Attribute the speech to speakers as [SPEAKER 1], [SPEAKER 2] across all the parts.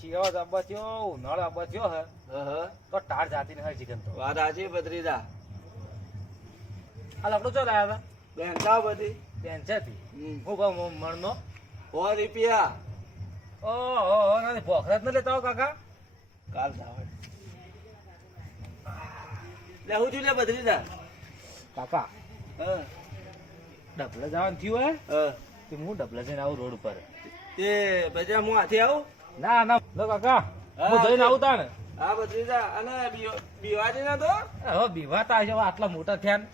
[SPEAKER 1] શિયાળો આબા થયો ઉનાળો આબા થયો હે. તો ટાર જાતી ને ચિકન તો.
[SPEAKER 2] વાત સાચી ભત્રીજા.
[SPEAKER 1] આ લકડું ચો લાયા
[SPEAKER 2] બધી.
[SPEAKER 1] હતા છે તી.
[SPEAKER 2] હમ.
[SPEAKER 1] હું કહું હું મણનો.
[SPEAKER 2] સો રૂપિયા.
[SPEAKER 1] ઓ હો હો નથી ભોખરા જ ન લેતા કાકા.
[SPEAKER 2] કાલ જાવ. લે હું છું લે ભત્રીજા
[SPEAKER 1] કાકા.
[SPEAKER 2] હા.
[SPEAKER 1] ડબલે જવાનું થયું હે? તે હું ડબલે જઈને આવું રોડ ઉપર.
[SPEAKER 2] તે ભત્રીજા હું હાથે આવું?
[SPEAKER 1] ના ના. લો કાકા. હું જઈને આવું તાણ.
[SPEAKER 2] હા ભત્રીજા અને બીવા જઈને ના તો?
[SPEAKER 1] હવે બીવા તા છે આટલા મોટા થયા ને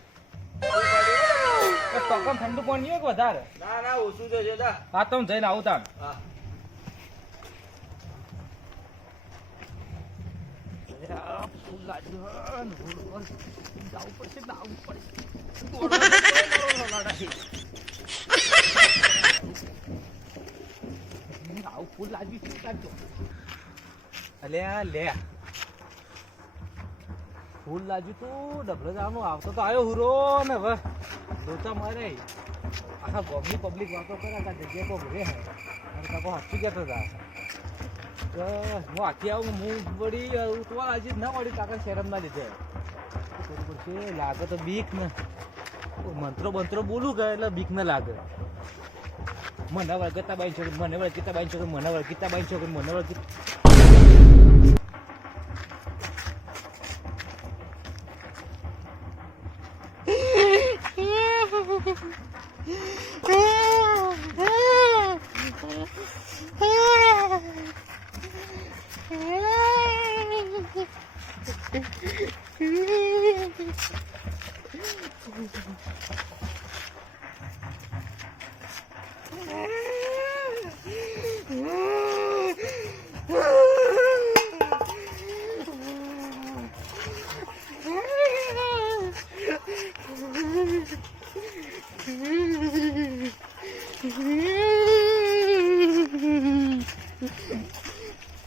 [SPEAKER 1] તો કમ ઠંડુ પાણી નહીં વધારે?
[SPEAKER 2] ના ના ઓછું જા.
[SPEAKER 1] હા તો જઈને આવું તાણ.
[SPEAKER 2] હા.
[SPEAKER 1] ફૂલ લાગ્યું જવું પડશે જવું પડશે આવું ફૂલ લાગ્યું શું કાઢજો અલ્યા લે. ફૂલ લાગ્યું તું, ડબલો જવાનું, આવતો તો આવ્યો હુરો ને હવે. જોતા મારે. આખા ગોમની પબ્લિક વાતો કરે આ જગ્યા પર ભરે હે. અને કાકો હાચું કહેતો હતા. હું આખી આવું હું વળી ઉતવા આજે ના વળી કાકા શરમ ના લાગે તો બીક ને. મંત્રો બંત્રો બોલું કે એટલે બીક ના લાગે. મને વળગતા બાઈ છોકરી, મને વળગતા બાઈ છોકરી, મને વળગતા બાઈ છોકરી, મને વળગી
[SPEAKER 2] ふぅー。ふぅー。ふぅー。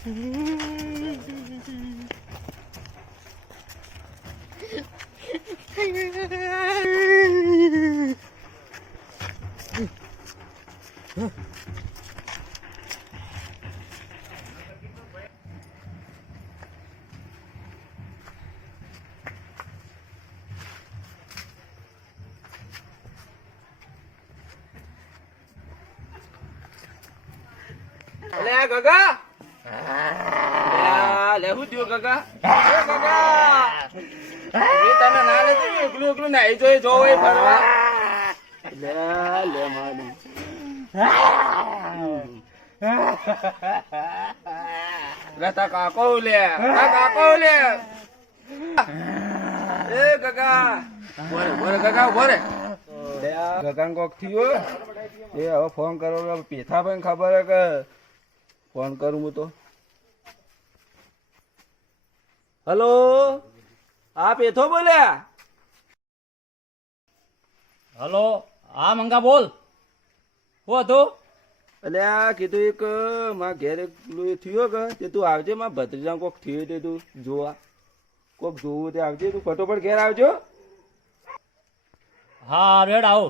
[SPEAKER 2] લે ગગા એકલું એકલું નાઈ જોઈ ફરવા. લે કાકો લે કાકો લે એ કાકા. બોરે બોરે ગગા બોરે ગગા કોક થયો એ હવે ફોન કરો પેથા પણ ખબર હે કે ફોન કરું હું તો. હલો? આપ એથો બોલ્યા?
[SPEAKER 1] હલો? હા મંગા બોલ. હું હતો?
[SPEAKER 2] એટલે આ કીધું એક મારા ઘેર એક થયો કે તે તું આવજે મારા ભત્રીજા કોક થયું તે તું જોવા. કોક જોવું તે આવજે. તું ફટોફટ ઘેર આવજો.
[SPEAKER 1] હા રેડ આવો.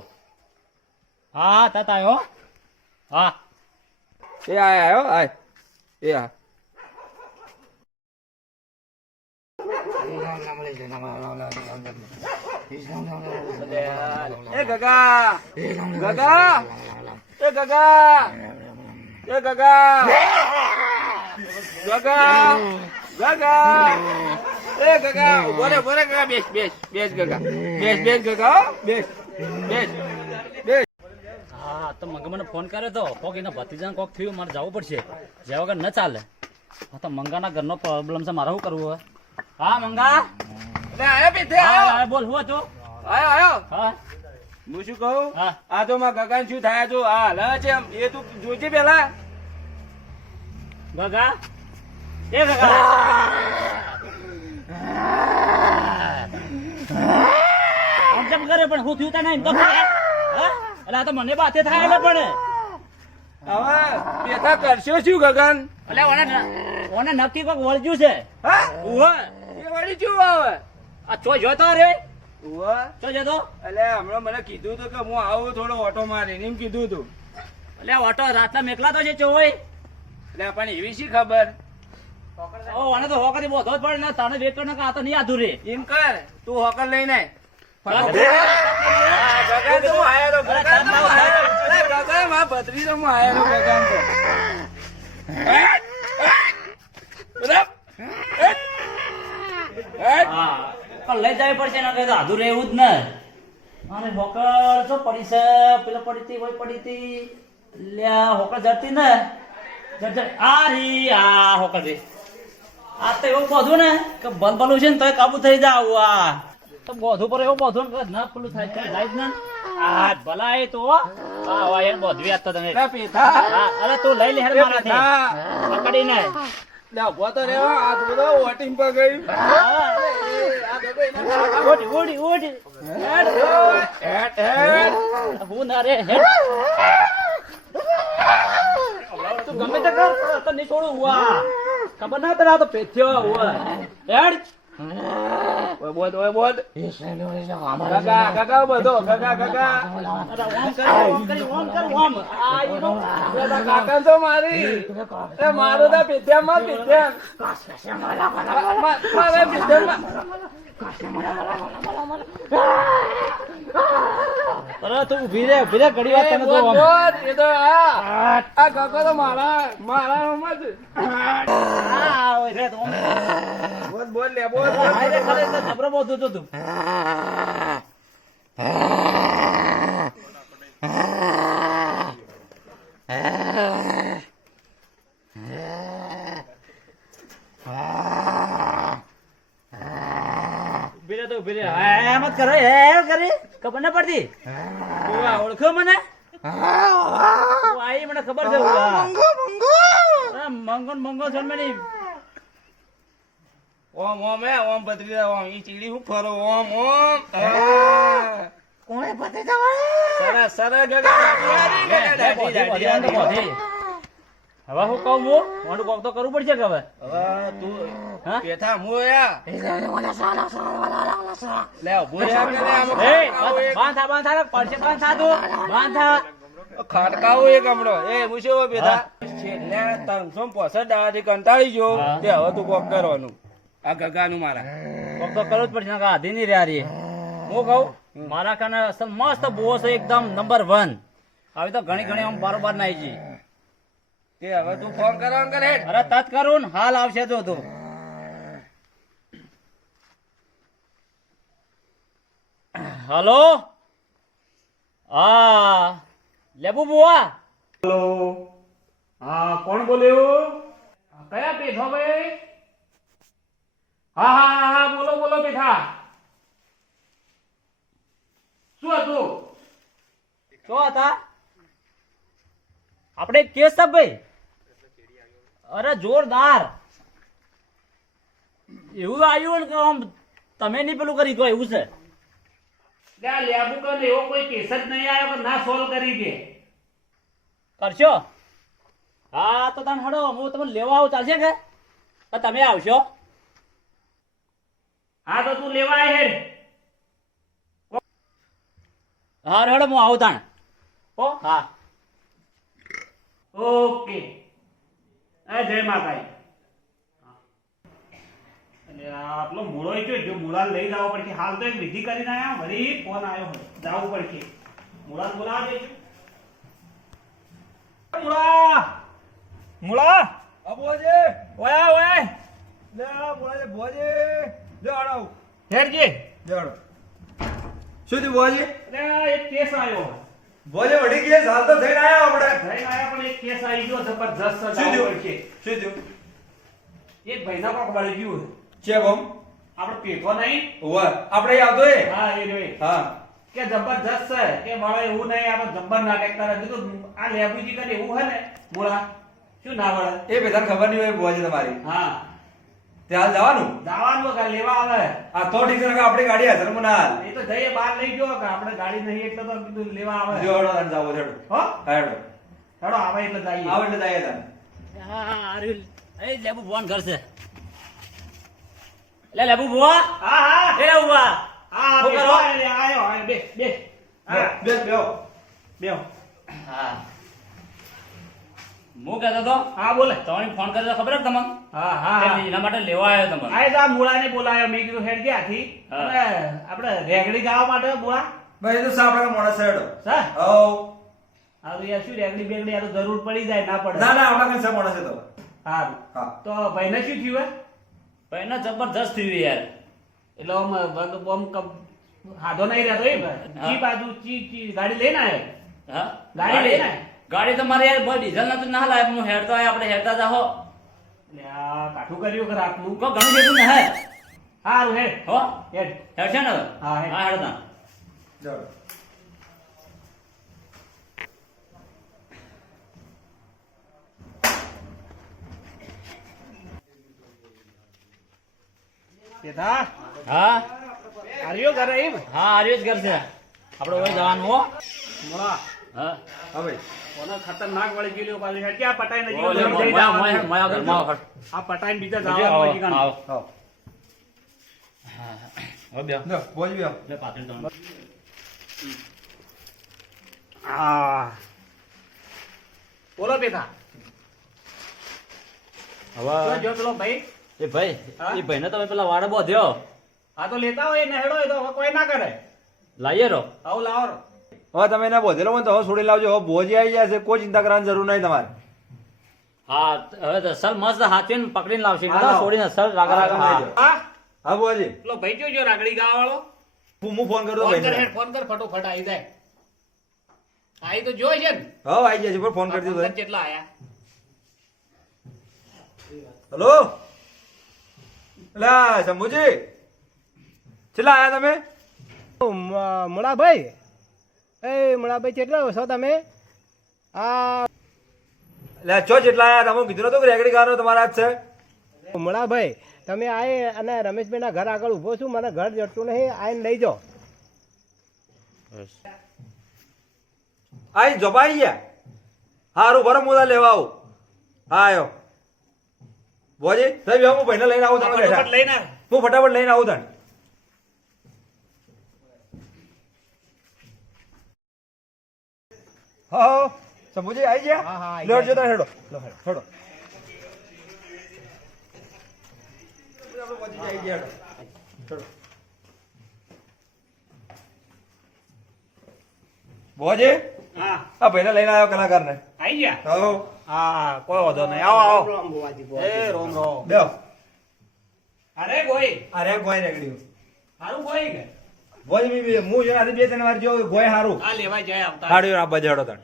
[SPEAKER 1] હા તત આવ્યો હા.
[SPEAKER 2] એ આય આય. એ આ. એ ગગા! ગગા! એ ગગા! એ ગગા! ગગા! ગગા! એ ગગા! બોલે બોલે ગગા બેસ બેસ બેસ ગગા. બેસ બેસ ગગા બેસ બેસ બેસ.
[SPEAKER 1] હા તો મંગા મને ફોન કર્યો તો. કોક એના ભત્રીજાને કોક થયું મારે જવું પડશે. જ્યાં વગર ન ચાલે. હા તો મંગાના ઘરનો પ્રોબ્લેમ છે મારે શું કરવું હવે? હા મંગા.
[SPEAKER 2] એટલે આયો પીથે આયો.
[SPEAKER 1] બોલ હું હતું?
[SPEAKER 2] આયો આયો.
[SPEAKER 1] હા.
[SPEAKER 2] હું શું કહું? આ તો માં ગગન શું થાય જો આ હલે છે. એ તું જોજે પેલા.
[SPEAKER 1] ગગા. એ ગગા. આમ કરે પણ હું થયું તા નહીં તો? એટલે આ તો મને બાથે થાય એટલે પણ.
[SPEAKER 2] હવે બેઠા કરશો શું ગગન?
[SPEAKER 1] એટલે ઓને નક્કી કોક વળજ્યું છે?
[SPEAKER 2] હા?
[SPEAKER 1] ઉવે
[SPEAKER 2] એ વળી શું આવે
[SPEAKER 3] આ ચો જોતો રે?
[SPEAKER 2] ઉવ્વ.
[SPEAKER 3] ચો જતો?
[SPEAKER 2] એટલે હમણાં મને કીધું હતું કે હું આવું થોડો ઓટો મારીને એમ કીધું હતું
[SPEAKER 3] એટલે ઓટો રાતના મેકલા તો છે ચોય
[SPEAKER 2] એટલે પણ એવી શી ખબર?
[SPEAKER 3] ઓ આને તો હોકર બોધો જ પડે ને તને વેકર ને આ તો નહીં આધું રે
[SPEAKER 2] એમ કર તું હોકર લઈને.
[SPEAKER 3] હા,
[SPEAKER 2] તો હું તો હું આયેલો. અરે ગગન, મારા ભત્રીજો હું આયેલો, ગગન તો. હેટ, હેટ. રપ, હેટ. હેટ.
[SPEAKER 3] હા. પણ લઈ જવી પડશે ને તો આધું રહેવું જ ને મારે હોકર જો પડી છે? પેલો પડી હતી હોય પડી હતી. લ્યા હોકર જતી ને? જડ જડ. આ રી આ હોકર રે. આ તો એવું બોધું ને કે બલબલું છે ને તોય કાબુ થઈ જાવ. આ તો બોધું પર એવું બોધું ને ના પેલું થાય છે જાય જ ને? આ ભલા એ તો આ વા યાર બોધવી આ તો તમે
[SPEAKER 2] પેથા.
[SPEAKER 3] અરે તું લઈ લે
[SPEAKER 2] એ
[SPEAKER 3] મારાથી. પકડીને
[SPEAKER 2] ઊભો તો રહેવો, આ બધો વોટિંગ પર ગયું.
[SPEAKER 3] ઓડી ઓડી ઓડી હેડ
[SPEAKER 2] હેટ, હેટ.
[SPEAKER 3] હું ના રે હેડ. તું ગમે તે કર તને નહીં છોડું હુઆ ખબર ના તને આ તો પેથ્યો હુઆ હેડ.
[SPEAKER 2] ઓય બોલ, ઓય બોલ. કાકા ગગા બધો, કાકા
[SPEAKER 3] કાકા ઓમ કર ઓમ કરી ઓમ કર ઓમ આ ઈનો
[SPEAKER 2] કાકા તો મારી એ મારું તો પીધ્યામાં માં મારે પીધ્યામાં.
[SPEAKER 3] અરે તું ઊભી રે ઊભી રે ઘડી
[SPEAKER 2] વાત
[SPEAKER 3] તને જોવા
[SPEAKER 2] બોલ, એ તો આ આ કાકો તો મારા મારા રમત.
[SPEAKER 3] આ ઓય રે તો.
[SPEAKER 2] બોલ બોલ લે બોલ.
[SPEAKER 3] આય રે ખરે તો જબરો બહુ દૂધ તું. ઊભી તો ઊભી રે એમ જ કરો એમ કરી. ખબર ના પડતી? તું આ ઓળખો મને? તું મને ખબર છે મંગો મંગો. છો મને
[SPEAKER 2] ઓમ ઓમ એ ઓમ બદરી ઓમ. ઈ ચીડી હું ફરો? ઓમ ઓમ.
[SPEAKER 3] કોણે પતે જવાય
[SPEAKER 2] સરસ સરસ ગગા દાઢી, દાઢી હારી.
[SPEAKER 3] હવે હું કહું હું મોટું કોક તો કરવું પડશે કે હવે?
[SPEAKER 2] હવે તું
[SPEAKER 3] હા?
[SPEAKER 2] બેઠા લે ઊભો રે. કે લે આમાં
[SPEAKER 3] એ બાંધા બાંધા ને પડશે બાંધા તું. બાંધા
[SPEAKER 2] ખાટકાવું એક હમણો. એ હું શું બેઠા છેલ્લે ત્રણસો પોસઠ દાડાથી કંટાળી ગયો. તે હવે તું કોક કરવાનું. આ ગગાનું મારા.
[SPEAKER 3] કોક તો કરવું જ પડશે નકર આધી નહીં રહ્યા રે હું કહું મારા કાને અસલ મસ્ત બોસ છે એકદમ નંબર વન આવી તો ઘણી ઘણી આમ બારોબાર નાઈ જી
[SPEAKER 2] તે હવે તું ફોન કરો અંકલ હેડ.
[SPEAKER 3] અરે તત કરું ને હાલ આવશે તો તું. હલો? હા. લેબુ બુઆ?
[SPEAKER 4] હલો. હા કોણ બોલ્યું કયા પેઠો ભાઈ? હા હા હા હા બોલો બોલો પેઠા શું હતું?
[SPEAKER 3] શું હતા? આપણે એક કેસ ભાઈ અરે જોરદાર. એવું આવ્યું કે આમ તમે નહીં પેલું કરી દો એવું છે.
[SPEAKER 4] લેબુ કર એવો કોઈ કેસ જ નહીં આવ્યો કે ના સોલ્વ કરી દે.
[SPEAKER 3] કરશો? હા તો તમે હડો હું તમને લેવા આવું ચાલશે કે? તમે આવશો.
[SPEAKER 4] હા તો તું લેવા આવે હેડ.
[SPEAKER 3] હા હડો હું આવું તાણ.
[SPEAKER 4] ઓ
[SPEAKER 3] હા.
[SPEAKER 4] ઓકે. જય માતાજી. આપણો મૂળો ય જો મૂળા લઈ જવો પડશે હાલ તો એક વિધિ કરીને આવ્યા વળી ફોન આવ્યો હોય. જવું પડશે મૂળા બોલાવા દેજો. મૂળા મૂળા
[SPEAKER 2] અબોજે
[SPEAKER 4] ઓય ઓય.
[SPEAKER 2] લે બોલાજે ભોજે લે અડાવ
[SPEAKER 4] હેડજે.
[SPEAKER 2] લે શું થયું
[SPEAKER 4] અરે એક કેસ આવ્યો
[SPEAKER 2] ભોજે વડી કેસ હાલ તો થઈને આયા આપણે.
[SPEAKER 4] થઈને આવ્યા પણ એક કેસ આવી ગયો જબરજસ્ત
[SPEAKER 2] શું થયું?
[SPEAKER 4] પડશે
[SPEAKER 2] શું થયું?
[SPEAKER 4] એક ભાઈના કોક બળી ગયું
[SPEAKER 2] છે કોમ?
[SPEAKER 4] આપણે પેટો નહીં?
[SPEAKER 2] હોય આપણે આવતો એ
[SPEAKER 4] હા એ રે
[SPEAKER 2] હા.
[SPEAKER 4] કે જબરજસ્ત છે કે મારે એવું નહીં આપણે જબર નાટક કરે. કીધું આ લેબુજી કરે એવું હે ને મોળા? શું ના વળે?
[SPEAKER 2] એ બધા ખબર નહીં હોય બોજ તમારી.
[SPEAKER 4] હા.
[SPEAKER 2] તે હાલ જવાનું
[SPEAKER 4] જવાનું કા લેવા આવે?
[SPEAKER 2] આ તો ઠીક છે કે આપણી ગાડી આ ના
[SPEAKER 4] એ તો જઈએ બહાર લઈ ગયો કે આપણે ગાડી નહીં એટલે તો કીધું લેવા આવે.
[SPEAKER 2] જો હડો તાન જાવો હેડો.
[SPEAKER 4] હો?
[SPEAKER 2] હેડો.
[SPEAKER 4] હેડો આવે એટલે જઈએ.
[SPEAKER 2] આવે એટલે જઈએ તાન
[SPEAKER 3] હા અરે એ લેબુ ફોન કરશે લે લેબુ બુઆ
[SPEAKER 4] હા હા.
[SPEAKER 3] એ ઊભા
[SPEAKER 4] હા
[SPEAKER 3] બે
[SPEAKER 4] આયો, આયો, બે બે હા.
[SPEAKER 5] બે બે
[SPEAKER 4] બે
[SPEAKER 3] હા. હું કહેતો તો
[SPEAKER 4] હા બોલે.
[SPEAKER 3] તમને ફોન કર્યો તો ખબર તમને?
[SPEAKER 4] હા હા. હા
[SPEAKER 3] એના માટે લેવા આવ્યો તમને
[SPEAKER 4] આ આ મૂળાને બોલાયો. મેં કીધું હેડ ક્યાંથી
[SPEAKER 3] હા.
[SPEAKER 4] અને આપણે રેગડી ગાવા માટે બોલા
[SPEAKER 5] ભાઈ એ તો સાંભળે માણસ છે હેડો.
[SPEAKER 4] સર?
[SPEAKER 5] હઉ.
[SPEAKER 4] આ યાર શું રેગડી બેગડી આ તો જરૂર પડી જાય ના પડે.
[SPEAKER 5] ના ના આપણા કાંઈ છે છે તો. હા.
[SPEAKER 4] તો ભાઈને શું થયું હે?
[SPEAKER 3] ભાઈને જબરજસ્ત થયું યાર.
[SPEAKER 4] એટલે આમ આમ કમ- હાથો નહીં રહેતો એમ ચી બાજુ ચી ચી ગાડી લઈને આવે
[SPEAKER 3] હા.
[SPEAKER 4] ગાડી લઈને
[SPEAKER 3] ગાડી તો મારે યાર ડીઝલ નતું ના લાવે હું હેડતો આય આપણે હેડતા જાહો
[SPEAKER 4] એટલે આ કાઠું કર્યું કે રાતનું?
[SPEAKER 3] કો ઘણું જેટલું ને હે. હો છે ને?
[SPEAKER 4] હા, હેડ.
[SPEAKER 3] હા હેડતા
[SPEAKER 5] ચાલો.
[SPEAKER 4] બેટા
[SPEAKER 3] હા?
[SPEAKER 4] આર્યો ઘરે એમ?
[SPEAKER 3] હા આર્યો જ કરશે આપણે ઓય જવાનું હો.
[SPEAKER 4] મોળા
[SPEAKER 3] હા?
[SPEAKER 5] હા ભાઈ.
[SPEAKER 4] કોનો ખતરનાક વળી ગયેલો પાછું. હેડ ક્યાં પટાઈ
[SPEAKER 3] ઓલે મોય
[SPEAKER 4] આ બીજા
[SPEAKER 3] આવો, આવો.
[SPEAKER 5] હા
[SPEAKER 3] હવે
[SPEAKER 5] બોલ.
[SPEAKER 3] લે
[SPEAKER 4] બેટા.
[SPEAKER 3] હવે
[SPEAKER 4] જો પેલો ભાઈ?
[SPEAKER 3] એ ભાઈ? એ ભાઈને તમે પેલા વાડે બોધ્યો?
[SPEAKER 4] આ તો લેતા હોય ને હેડો એ તો કોઈ ના કરે.
[SPEAKER 3] લાવીએ રો
[SPEAKER 4] આવું લાવો.
[SPEAKER 5] હવે તમે એના બોધેલો હોય તો હવે છોડી લાવજો. હવે ભોજી આવી જશે. કોઈ ચિંતા કરવાની જરૂર નહીં તમારે.
[SPEAKER 3] હા હવે તો સર મસ્ત હાથીને પકડીને લાવશે. છોડીને સર રાગા રાગા
[SPEAKER 5] હા,
[SPEAKER 3] હા.
[SPEAKER 4] હા.
[SPEAKER 5] હા ભોજી
[SPEAKER 4] પેલો ભાઈ જો જો રાગડી ગાવા વાળો
[SPEAKER 5] હું હું ફોન કરું ભાઈ.
[SPEAKER 4] ફોન કર. ફટોફટ આવી જાય. આવી તો જોઈ છે ને.
[SPEAKER 5] હવે આવી જશે પણ ફોન કરી દીધો
[SPEAKER 4] કેટલા આયા.
[SPEAKER 5] હલો? એલા શંભુજી. કેટલા આયા તમે?
[SPEAKER 6] મુળાભાઈ એ મુળાભાઈ કેટલા છો તમે? આ
[SPEAKER 5] લે છો જેટલા આયા તમે કીધું નતું કે રેગડી ગાવાનો તમારા હાથ? છે
[SPEAKER 6] મુળાભાઈ તમે આય અને રમેશભાઈના ઘર આગળ ઊભો છું મને ઘર જડતું નહીં આઈને લઈ જાઓ.
[SPEAKER 5] આઈ જોબાઈ ગયા? હારું બરો મુદા લેવા આવું. હા આયો. બોજી સાહેબ હું ભાઈને લઈને આવું તમે
[SPEAKER 4] લઈને
[SPEAKER 5] હું ફટાફટ લઈને આવું તને. હા શંભુજી આવી ગયા?
[SPEAKER 6] હા, હા,
[SPEAKER 5] લો
[SPEAKER 6] ગયા.
[SPEAKER 5] જતા હેડો. લો હેડો હેડો.
[SPEAKER 4] હા.
[SPEAKER 5] આ ભાઈને લઈને આવ્યો કલાકાર ને
[SPEAKER 4] આવી ગયા?
[SPEAKER 5] હો
[SPEAKER 4] હા કોઈ વાંધો નહીં. આવો આવો. એ રોમ રોમ.
[SPEAKER 5] બેહો.
[SPEAKER 4] અરે ગોઈ.
[SPEAKER 5] અરે ગોઈ રેગડ્યું.
[SPEAKER 4] હારું ગોઈ કે?
[SPEAKER 5] ભોજ બી હું ત્રણ વાર જો ગોય હારું.
[SPEAKER 4] આ લેવા જાય આવતા.
[SPEAKER 5] હાડ્યો આ બજાડો તણ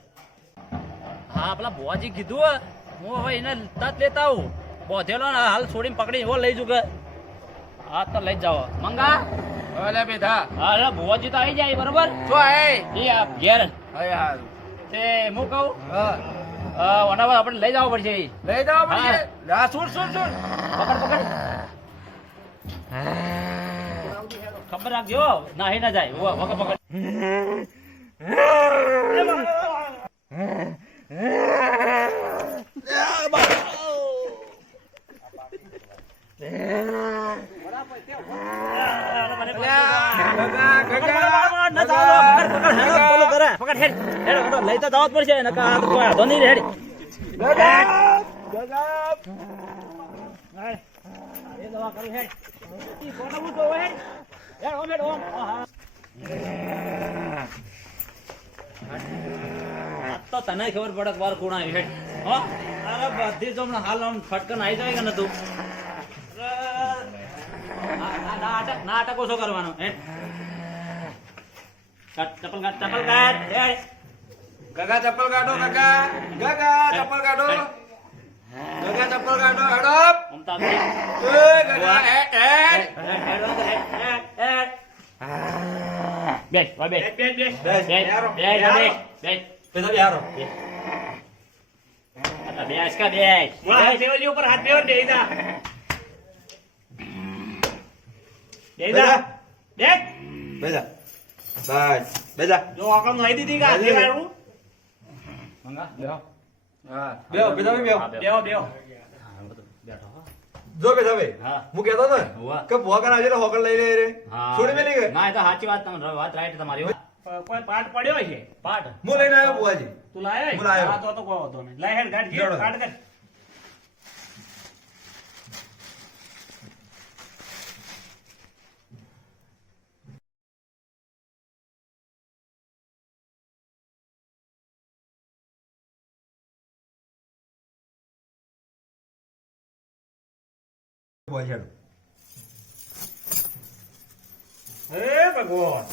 [SPEAKER 3] હા પેલા ભુવાજી કીધું હું હવે એને તત લેતા આવું. બોધેલો ને હાલ છોડીને પકડી એવો લઈ જુ કે હા તો લઈ જાવ મંગા?
[SPEAKER 4] ઓલે બેઠા
[SPEAKER 3] હા એટલે ભુવાજી તો આવી જાય બરોબર?
[SPEAKER 4] જો
[SPEAKER 3] એ આ ઘેર. તે હું કહું?
[SPEAKER 4] હા.
[SPEAKER 3] અ, ઓના પર આપણે લઈ જવું પડશે.
[SPEAKER 4] લઈ જાઓ
[SPEAKER 3] હા.
[SPEAKER 4] હા સુર
[SPEAKER 3] પકડ પકડ. ખબર રાખજો નાહી ના જાય પકડ પકડ લઈ તો દાવત પડશે નકા તો નહીં રે હેડી. એ દવા કરું હેડ. ફોટો મૂકો હેડ. ઓમ હેડ, ઓમ. આ તો તને ખબર પડે વાર કોણ આવ્યું હેડ. હો? અરે બધી તો હમણાં હાલ આમ ફટકન આવી જાય કે ના- ના- નાટક નાટક ઓછો કરવાનો? હેડ કાટ, ચપ્પલ કાઢ ચપ્પલ કાઢ હેડ
[SPEAKER 5] ગગા ચપ્પલ કાઢો ગગા. ગગા ચપ્પલ કાઢો. ગગા ચપ્પલ કાઢો હેડો.
[SPEAKER 3] આમ તો આપણે
[SPEAKER 5] એ ગગા હેડ હેડ
[SPEAKER 3] બેસ બેસ
[SPEAKER 4] બેસ બેસ
[SPEAKER 5] બેસ
[SPEAKER 3] બેસ બેસ બેસ બેસ બેસ કા બેસ
[SPEAKER 4] હાથ સેવજી ઉપર હાથ દેવો દે જા બેહી જા બેસ
[SPEAKER 5] બેજા બસ બેજા
[SPEAKER 4] જો આકમ નાઈ દીધી કે દેવાયું
[SPEAKER 3] મંગા બેહો
[SPEAKER 5] હા બેહો બેજા બેહો
[SPEAKER 3] બેહો.
[SPEAKER 4] બેહો બેહો.
[SPEAKER 5] જો બે હવે
[SPEAKER 3] હા.
[SPEAKER 5] હું કહેતો ને કે હોકર લઈ લે રે.
[SPEAKER 3] હા.
[SPEAKER 5] છોડી મેલી કે?
[SPEAKER 3] ના એ તો સાચી વાત તમે વાત રાઈટ તમારી
[SPEAKER 4] કોઈ પાઠ પડ્યો છે?
[SPEAKER 3] પાઠ?
[SPEAKER 5] હું લઈને આવ્યો બુવાજી
[SPEAKER 4] તું લાયો
[SPEAKER 5] હું લાયો.
[SPEAKER 4] તો તો કોઈ વાંધો નહીં. લાય હેડ ગાડી જે
[SPEAKER 5] બુવાજી હેડો.
[SPEAKER 4] હે ભગવાન